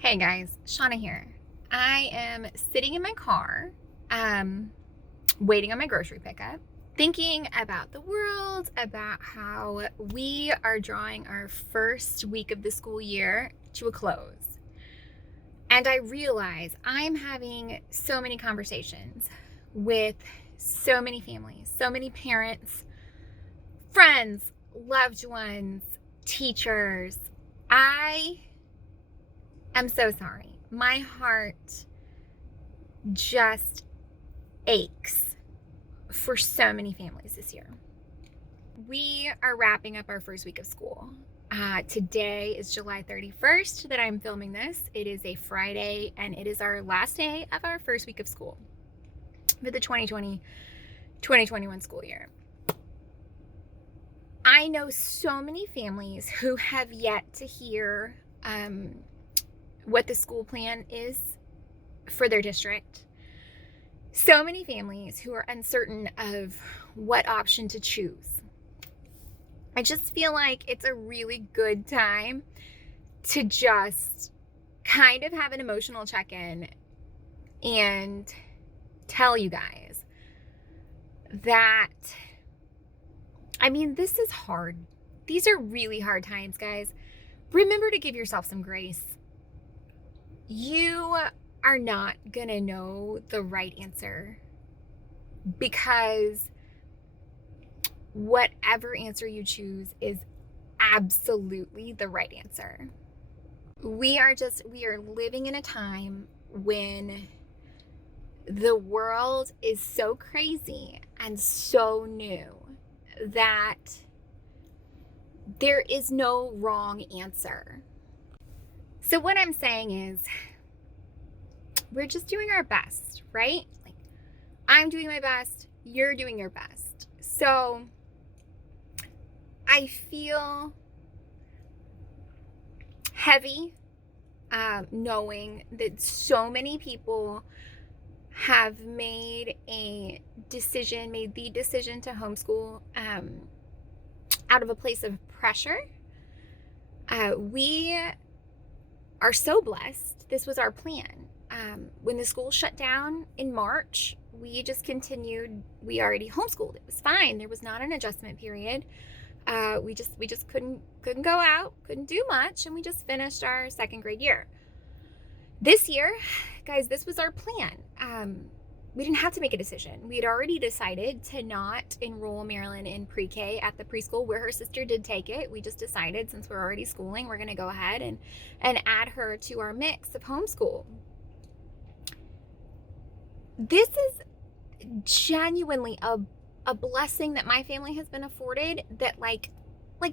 Hey guys, Shanna here. I am sitting in my car, waiting on my grocery pickup, thinking about the world, about how we are drawing our first week of the school year to a close. And I realize I'm having so many conversations with so many families, so many parents, friends, loved ones, teachers. I'm so sorry. My heart just aches for so many families this year. We are wrapping up our first week of school. Today is July 31st that I'm filming this. It is a Friday and it is our last day of our first week of school for the 2020-2021 school year. I know so many families who have yet to hear what the school plan is for their district. So many families who are uncertain of what option to choose. I just feel like it's a really good time to just kind of have an emotional check-in and tell you guys that, this is hard. These are really hard times, guys. Remember to give yourself some grace. You are not gonna know the right answer because whatever answer you choose is absolutely the right answer. We are living in a time when the world is so crazy and so new that there is no wrong answer. So what I'm saying is we're just doing our best, right? Like, I'm doing my best, you're doing your best. So I feel heavy knowing that so many people have made the decision to homeschool out of a place of pressure. We are so blessed. This was our plan. When the school shut down in March, we just continued. We already homeschooled. It was fine. There was not an adjustment period. We just couldn't go out, couldn't do much, and we just finished our second grade year. This year, guys, this was our plan. We didn't have to make a decision. We had already decided to not enroll Marilyn in pre-K at the preschool where her sister did take it. We just decided, since we're already schooling, we're going to go ahead and add her to our mix of homeschool. This is genuinely a blessing that my family has been afforded that like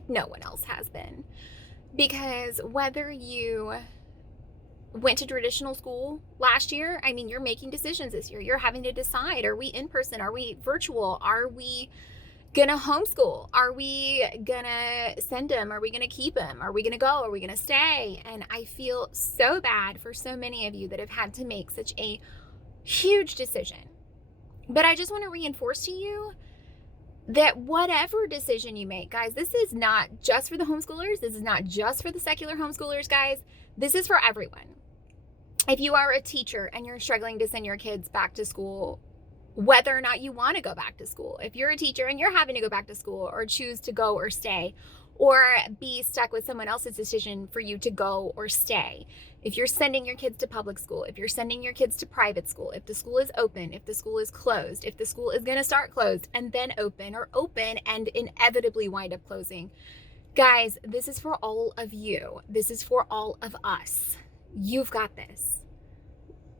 no one else has been. Because whether you went to traditional school last year, you're making decisions this year. You're having to decide, are we in person? Are we virtual? Are we gonna homeschool? Are we gonna send them? Are we gonna keep them? Are we gonna go? Are we gonna stay? And I feel so bad for so many of you that have had to make such a huge decision. But I just want to reinforce to you that whatever decision you make, guys, this is not just for the homeschoolers. This is not just for the secular homeschoolers, guys. This is for everyone. If you are a teacher and you're struggling to send your kids back to school, whether or not you want to go back to school, if you're a teacher and you're having to go back to school or choose to go or stay, or be stuck with someone else's decision for you to go or stay, if you're sending your kids to public school, if you're sending your kids to private school, if the school is open, if the school is closed, if the school is going to start closed and then open, or open and inevitably wind up closing, guys, this is for all of you. This is for all of us. You've got this.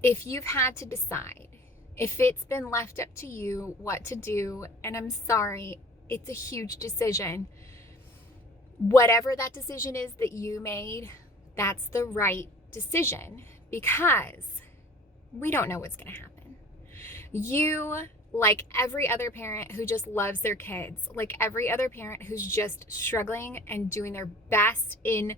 If you've had to decide, if it's been left up to you what to do, and I'm sorry, it's a huge decision. Whatever that decision is that you made, that's the right decision, because we don't know what's going to happen. You, like every other parent who just loves their kids, like every other parent who's just struggling and doing their best in,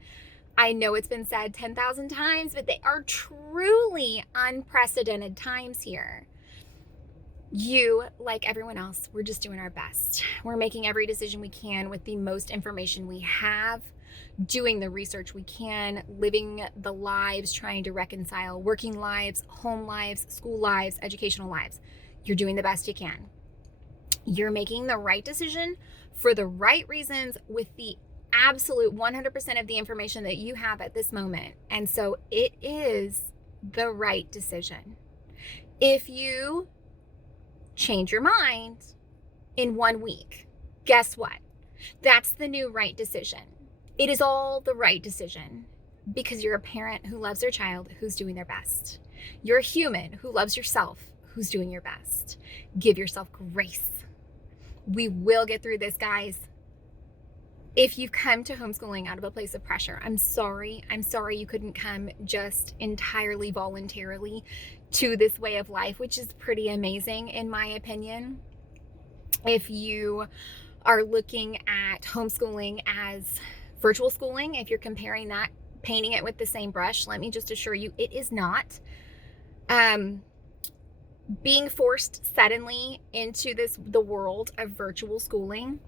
I know it's been said 10,000 times, but they are truly unprecedented times here. You, like everyone else, we're just doing our best. We're making every decision we can with the most information we have. doing the research we can, living the lives, trying to reconcile working lives, home lives, school lives, educational lives. You're doing the best you can. You're making the right decision for the right reasons with the absolute 100% of the information that you have at this moment. And so it is the right decision. If you change your mind in 1 week, guess what? That's the new right decision. It is all the right decision because you're a parent who loves their child, who's doing their best. You're a human who loves yourself, who's doing your best. Give yourself grace. We will get through this, guys. If you've come to homeschooling out of a place of pressure, I'm sorry. I'm sorry you couldn't come just entirely voluntarily to this way of life, which is pretty amazing in my opinion. If you are looking at homeschooling as virtual schooling, if you're comparing that, painting it with the same brush, let me just assure you, it is not. Being forced suddenly into the world of virtual schooling,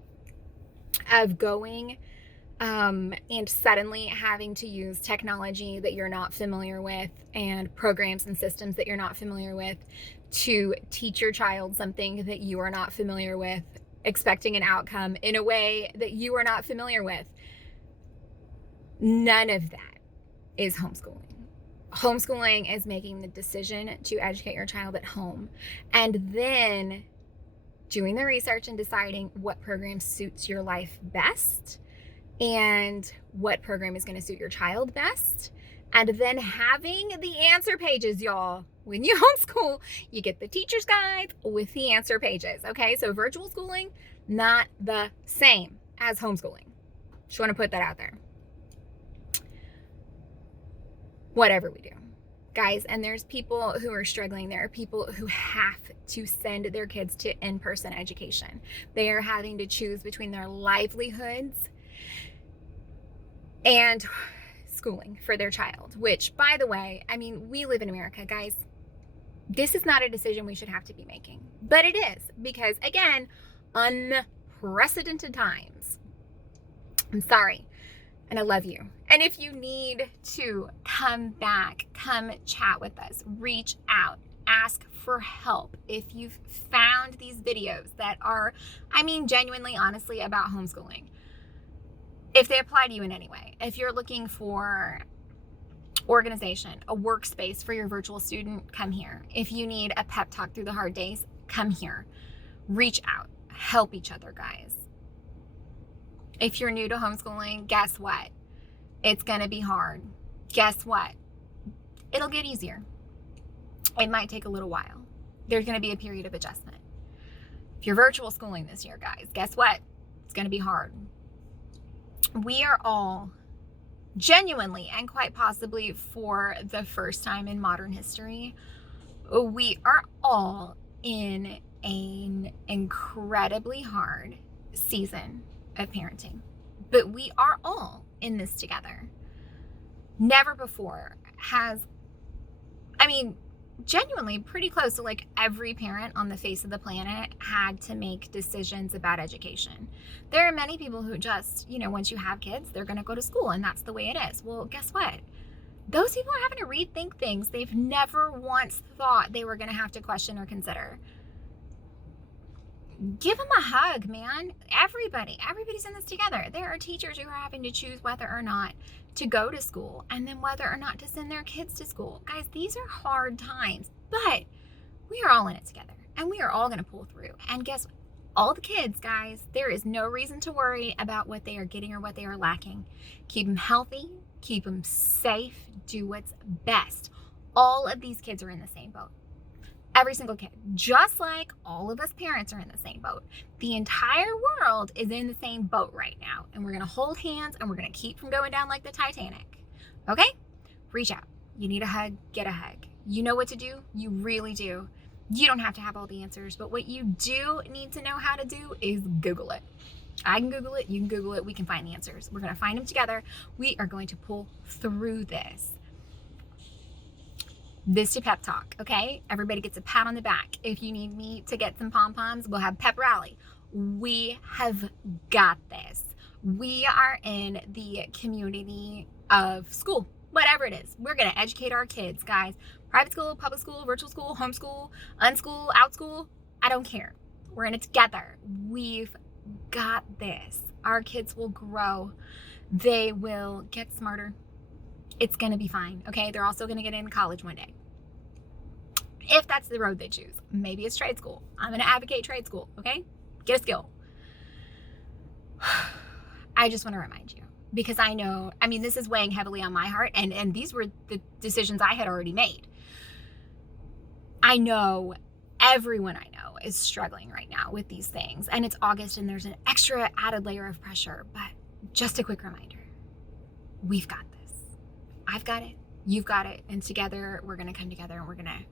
of going and suddenly having to use technology that you're not familiar with and programs and systems that you're not familiar with to teach your child something that you are not familiar with, expecting an outcome in a way that you are not familiar with. None of that is homeschooling. Homeschooling is making the decision to educate your child at home and then doing the research and deciding what program suits your life best and what program is going to suit your child best. And then having the answer pages, y'all. When you homeschool, you get the teacher's guide with the answer pages. Okay, so virtual schooling, not the same as homeschooling. Just want to put that out there. Whatever we do, guys, and there's people who are struggling. There are people who have to send their kids to in-person education. They are having to choose between their livelihoods and schooling for their child, which, by the way, I mean, we live in America, guys. This is not a decision we should have to be making, but it is because, again, unprecedented times. I'm sorry. And I love you. And if you need to come back, come chat with us, reach out, ask for help. If you've found these videos that are, I mean, genuinely, honestly, about homeschooling, if they apply to you in any way, if you're looking for organization, a workspace for your virtual student, come here. If you need a pep talk through the hard days, come here. Reach out, help each other, guys. If you're new to homeschooling, guess what? It's going to be hard. Guess what? It'll get easier. It might take a little while. There's going to be a period of adjustment. If you're virtual schooling this year, guys, guess what? It's going to be hard. We are all genuinely and quite possibly for the first time in modern history, we are all in an incredibly hard season of parenting, but we are all in this together. Never before has, I mean, genuinely pretty close to like every parent on the face of the planet had to make decisions about education. There are many people who just, once you have kids, they're going to go to school and that's the way it is. Well, guess what? Those people are having to rethink things they've never once thought they were going to have to question or consider. Give them a hug, man. Everybody's in this together. There are teachers who are having to choose whether or not to go to school and then whether or not to send their kids to school. Guys, these are hard times, but we are all in it together and we are all going to pull through. And guess what? All the kids, guys, there is no reason to worry about what they are getting or what they are lacking. Keep them healthy, keep them safe, do what's best. All of these kids are in the same boat. Every single kid, just like all of us parents are in the same boat. The entire world is in the same boat right now. And we're going to hold hands and we're going to keep from going down like the Titanic. Okay? Reach out. You need a hug, get a hug. You know what to do. You really do. You don't have to have all the answers, but what you do need to know how to do is Google it. I can Google it. You can Google it. We can find the answers. We're going to find them together. We are going to pull through this. This to pep talk, okay? Everybody gets a pat on the back. If you need me to get some pom-poms, we'll have pep rally. We have got this. We are in the community of school, whatever it is. We're going to educate our kids, guys. Private school, public school, virtual school, homeschool, unschool, outschool. I don't care. We're in it together. We've got this. Our kids will grow. They will get smarter. It's going to be fine. Okay. They're also going to get into college one day, if that's the road they choose. Maybe it's trade school. I'm going to advocate trade school. Okay. Get a skill. I just want to remind you, because I know, I mean, this is weighing heavily on my heart, and these were the decisions I had already made. I know everyone I know is struggling right now with these things, and it's August and there's an extra added layer of pressure, but just a quick reminder, we've got this. I've got it. You've got it. And together we're going to come together and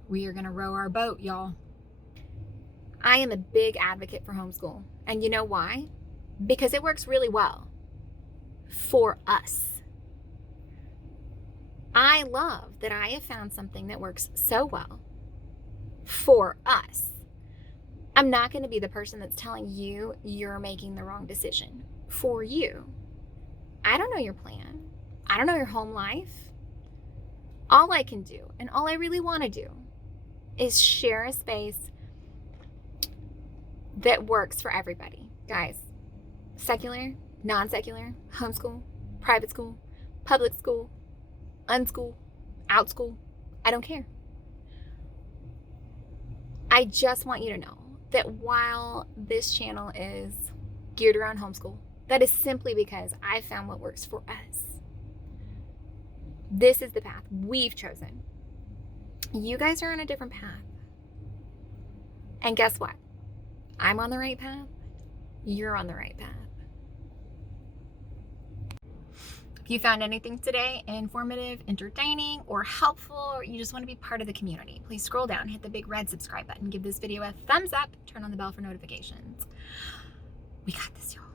we are going to row our boat, y'all. I am a big advocate for homeschool. And you know why? Because it works really well for us. I love that I have found something that works so well for us. I'm not going to be the person that's telling you you're making the wrong decision for you. I don't know your plan. I don't know your home life. All I can do, and all I really want to do, is share a space that works for everybody. Guys, secular, non-secular, homeschool, private school, public school, unschool, outschool, I don't care. I just want you to know that while this channel is geared around homeschool, that is simply because I found what works for us. This is the path we've chosen. You guys are on a different path. And guess what? I'm on the right path. You're on the right path. If you found anything today informative, entertaining, or helpful, or you just want to be part of the community, please scroll down, hit the big red subscribe button, give this video a thumbs up, turn on the bell for notifications. We got this, y'all.